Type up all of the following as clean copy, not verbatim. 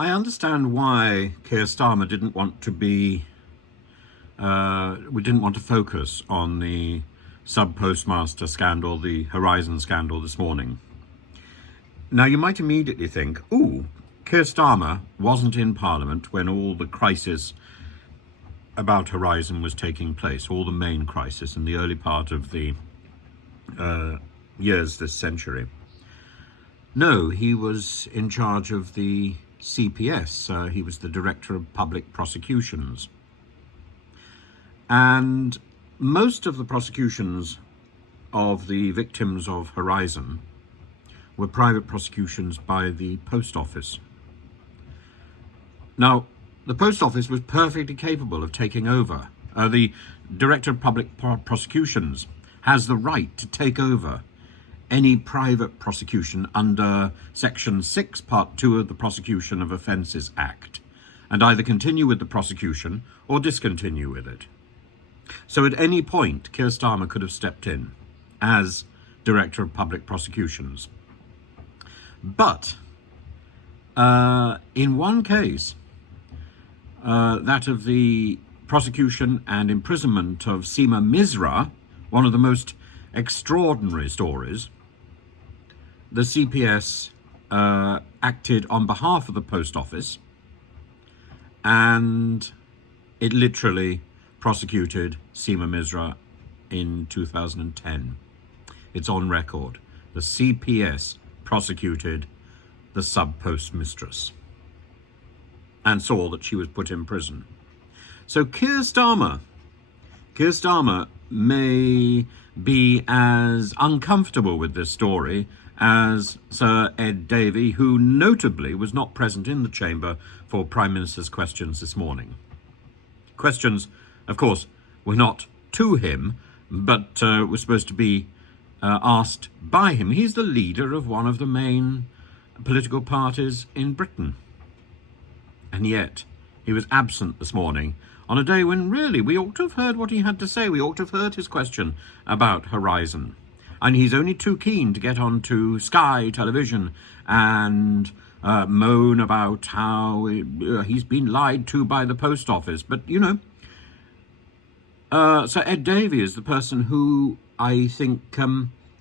I understand why Keir Starmer didn't want to focus on the sub-postmaster scandal, the Horizon scandal this morning. Now, you might immediately think, ooh, Keir Starmer wasn't in Parliament when all the crisis about Horizon was taking place, all the main crisis in the early part of the years this century. No, he was in charge of the CPS. He was the Director of Public Prosecutions. And most of the prosecutions of the victims of Horizon were private prosecutions by the Post Office. Now, the Post Office was perfectly capable of taking over. The Director of Public Prosecutions has the right to take over any private prosecution under Section 6, Part 2 of the Prosecution of Offences Act, and either continue with the prosecution or discontinue with it. So at any point, Keir Starmer could have stepped in as Director of Public Prosecutions. But in one case, that of the prosecution and imprisonment of Seema Misra, one of the most extraordinary stories, the CPS acted on behalf of the Post Office, and it literally prosecuted Seema Misra in 2010. It's on record. The CPS prosecuted the sub-post mistress and saw that she was put in prison. So Keir Starmer may be as uncomfortable with this story as Sir Ed Davey, who notably was not present in the chamber for Prime Minister's questions this morning. Questions, of course, were not to him, but were supposed to be asked by him. He's the leader of one of the main political parties in Britain. And yet, he was absent this morning on a day when really we ought to have heard what he had to say. We ought to have heard his question about Horizon. And he's only too keen to get onto Sky television and moan about how he's been lied to by the Post Office. But, you know, Sir Ed Davey is the person who I think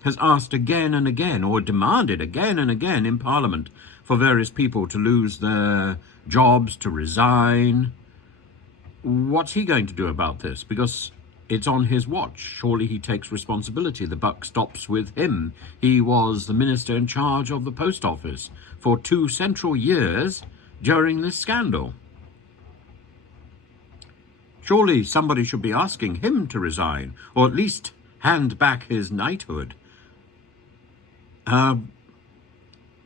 has asked again and again, or demanded again and again in Parliament, for various people to lose their jobs, to resign. What's he going to do about this? Because it's on his watch. Surely he takes responsibility. The buck stops with him. He was the minister in charge of the Post Office for 2 central years during this scandal. Surely somebody should be asking him to resign, or at least hand back his knighthood.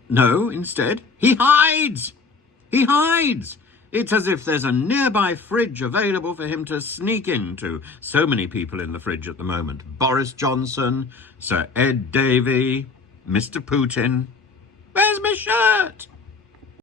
No, instead, he hides! He hides! It's as if there's a nearby fridge available for him to sneak into. So many people in the fridge at the moment. Boris Johnson, Sir Ed Davey, Mr. Putin. Where's my shirt?